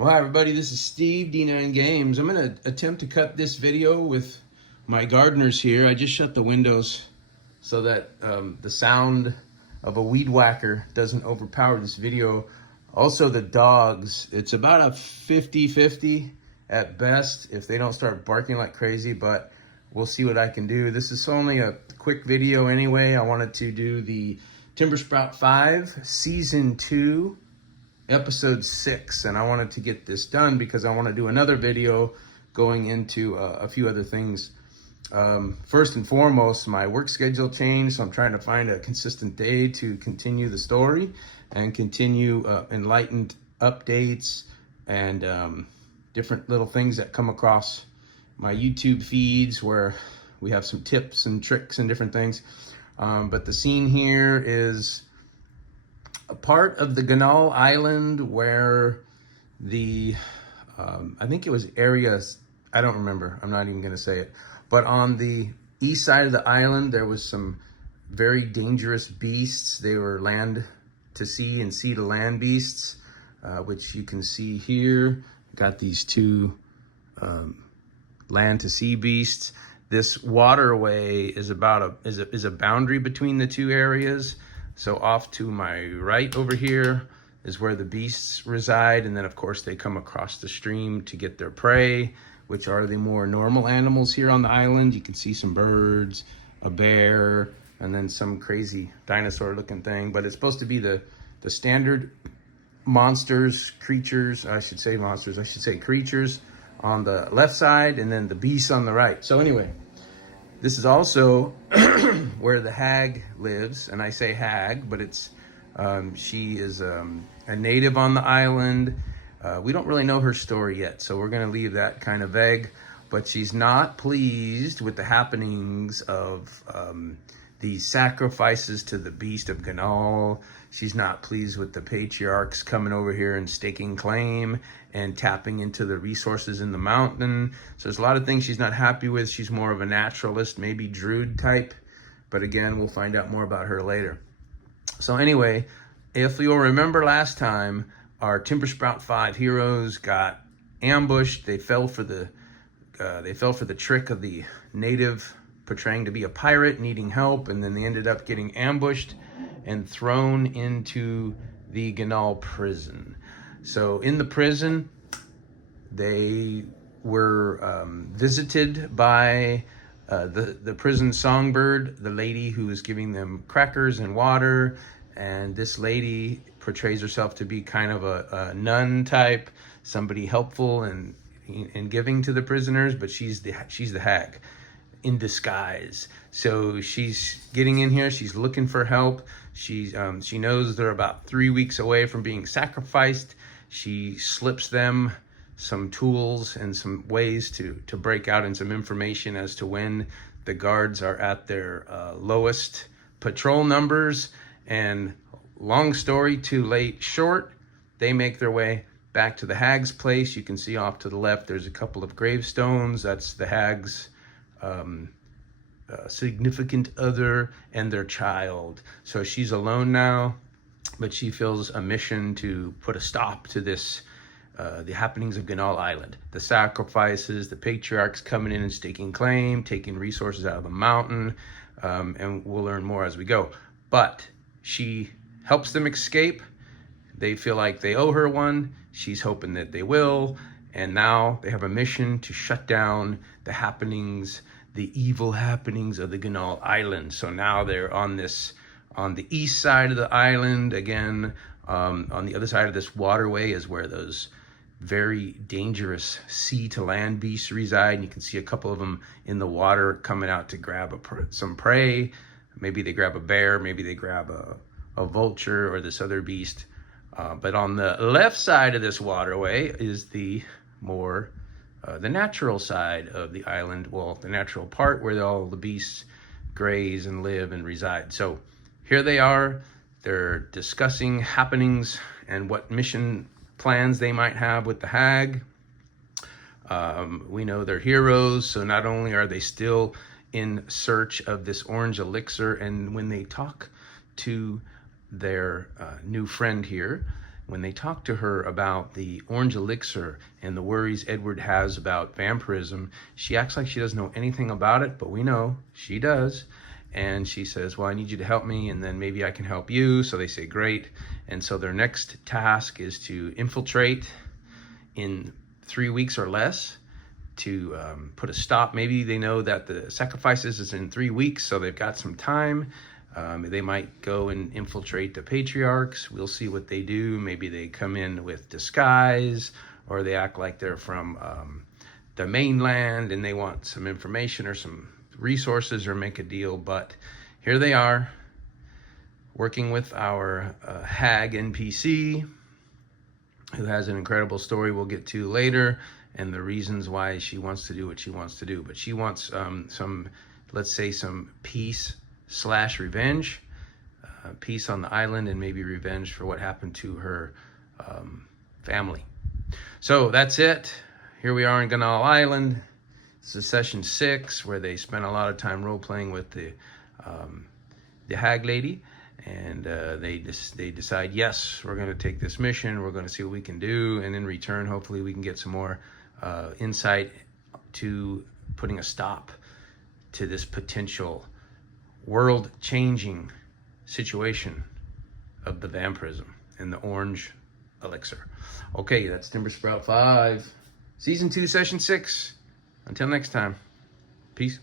Well, hi everybody, this is Steve, D9 Games. I'm going to attempt to cut this video with my gardeners here. I just shut the windows so that the sound of a weed whacker doesn't overpower this video. Also the dogs, it's about a 50-50 at best if they don't start barking like crazy, but we'll see what I can do. This is only a quick video anyway. I wanted to do the Timber Sprout 5 Season 2 Episode 6, and I wanted to get this done because I want to do another video going into a few other things. First and foremost, my work schedule changed, so I'm trying to find a consistent day to continue the story and continue enlightened updates and different little things that come across my YouTube feeds where we have some tips and tricks and different things. But the scene here is a part of the Gunnall Island where the, I think it was areas, I don't remember, I'm not even gonna say it, but on the east side of the island, there was some very dangerous beasts. They were land to sea and sea to land beasts, which you can see here. Got these two land to sea beasts. This waterway is about a boundary between the two areas. So off to my right over here is where the beasts reside. And then of course they come across the stream to get their prey, which are the more normal animals here on the island. You can see some birds, a bear, and then some crazy dinosaur looking thing. But it's supposed to be the standard monsters, creatures, I should say creatures on the left side and then the beasts on the right. So anyway, this is also where the hag lives, and I say hag, but it's she is a native on the island. We don't really know her story yet, so we're going to leave that kind of vague. But she's not pleased with the happenings of these sacrifices to the beast of Gunnall. She's not pleased with the patriarchs coming over here and staking claim and tapping into the resources in the mountain. So there's a lot of things she's not happy with. She's more of a naturalist, maybe Druid type. But again, we'll find out more about her later. So anyway, if you'll remember last time, our Timber Sprout 5 heroes got ambushed. They fell for the trick of the native portraying to be a pirate needing help, and then they ended up getting ambushed and thrown into the Gunnall prison. So in the prison, they were visited by the prison songbird, the lady who was giving them crackers and water. And this lady portrays herself to be kind of a nun type, somebody helpful and in giving to the prisoners, but she's the hag in disguise. So she's getting in here, she's looking for help. She knows they're about 3 weeks away from being sacrificed. She slips them some tools and some ways to break out, and some information as to when the guards are at their lowest patrol numbers. And long story too late short, they make their way back to the hag's place. You can see off to the left, there's a couple of gravestones. That's the hag's significant other and their child. So she's alone now, but she feels a mission to put a stop to this, the happenings of Gunnall Island, the sacrifices, the patriarchs coming in and staking claim, taking resources out of the mountain, and we'll learn more as we go. But she helps them escape. They feel like they owe her one. She's hoping that they will. And now they have a mission to shut down the happenings, the evil happenings of the Gunnall Island. So now they're on the east side of the island. Again, on the other side of this waterway is where those very dangerous sea to land beasts reside. And you can see a couple of them in the water coming out to grab some prey. Maybe they grab a bear, maybe they grab a vulture or this other beast. But on the left side of this waterway is the more the natural side of the island, well, the natural part where all the beasts graze and live and reside. So here they are, they're discussing happenings and what mission plans they might have with the hag. We know they're heroes, so not only are they still in search of this orange elixir, and when they talk to their new friend here, when they talk to her about the orange elixir and the worries Edward has about vampirism, she acts like she doesn't know anything about it, but we know she does. And she says, well, I need you to help me, and then maybe I can help you. So they say, great. And so their next task is to infiltrate in 3 weeks or less to put a stop. Maybe they know that the sacrifices is in 3 weeks, so they've got some time. They might go and infiltrate the patriarchs. We'll see what they do. Maybe they come in with disguise, or they act like they're from the mainland and they want some information or some resources or make a deal. But here they are, working with our hag NPC, who has an incredible story we'll get to later, and the reasons why she wants to do what she wants to do. But she wants some, let's say, some peace/revenge, peace on the island, and maybe revenge for what happened to her family. So that's it. Here we are in Ganal Island. This is session 6, where they spent a lot of time role-playing with the hag lady. And they decide, yes, we're going to take this mission. We're going to see what we can do. And in return, hopefully we can get some more insight to putting a stop to this potential world-changing situation of the vampirism and the orange elixir. Okay, that's Timber Sprout 5, Season 2, Session 6. Until next time, peace.